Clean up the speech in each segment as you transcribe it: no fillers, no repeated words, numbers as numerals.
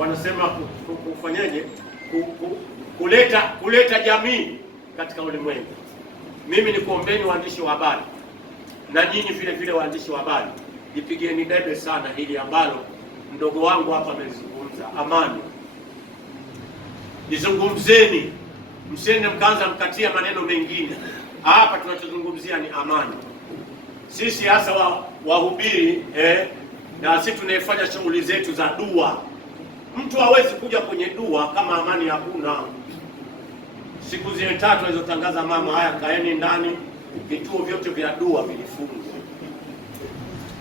wanasema kufanyaje, kuleta jamii katika ulimwengu. Mimi nikuombeni waandishi wa habari na nyinyi vile vile waandishi wa habari, jipigeni debe sana hili ambalo mdogo wangu hapa amezungumza, amani. Nizungumzeni, msiende mkaanza mkatia maneno mengine. Hapa tunachozungumzia ni amani. Sisi hasa wahubiri na sisi tunayefanya shughuli zetu za dua, mtu hawezi kuja kwenye dua kama amani hakuna. Siku zile 3 alizotangaza mama, haya kaeni ndani, vituo vyote vya dua vilifungwa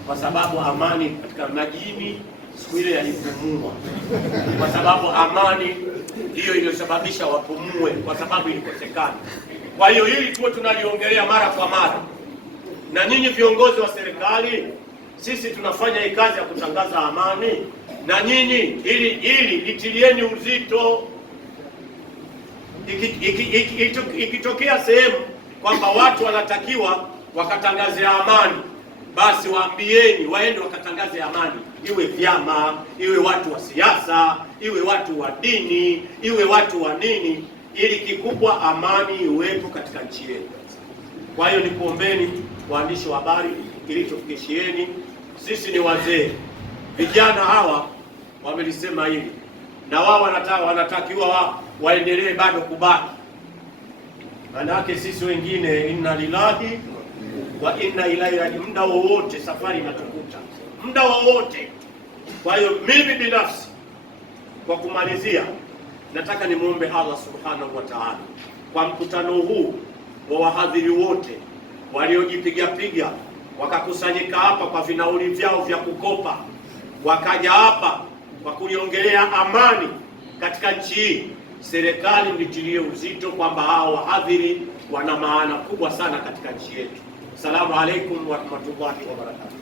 kwa sababu amani katika majini siku ile yalipumua, kwa sababu amani ndiyo iliyosababisha wapumue, kwa sababu ilikosekana. Kwa hiyo hili tuwe tunaliongelea mara kwa mara, na nyinyi viongozi wa serikali, sisi tunafanya hii kazi ya kutangaza amani, na nyinyi ili litilieni uzito. Ikitokea sehemu kwamba watu wanatakiwa wakatangaze amani, basi waambieni waende wakatangaze amani, iwe vyama, iwe watu wa siasa, iwe watu wa dini, iwe watu wa nini, ili kikubwa amani iwepo katika nchi yetu. Kwa hiyo nikuombeni waandishi wa habari, ili tufikishieni. Sisi ni wazee, vijana hawa wamelisema hili, na wao wanatakiwa waendelee bado kubaki. Manake sisi wengine inna lillahi wa inna ilaihi rajiun, muda wowote safari inatukuta, muda wowote. Kwa hiyo mimi binafsi, kwa kumalizia, nataka nimuombe Allah subhanahu wa ta'ala kwa mkutano huu wa wahadhiri wote waliojipiga wakakusanyika hapa kwa vinauli vyao vya kukopa, wakaja hapa kwa kuliongelea amani katika nchi hii. Serikali mlitilie uzito kwamba hao wahadhiri wana maana kubwa sana katika nchi yetu. Asalamu alaykum wa rahmatullahi wa barakatuh.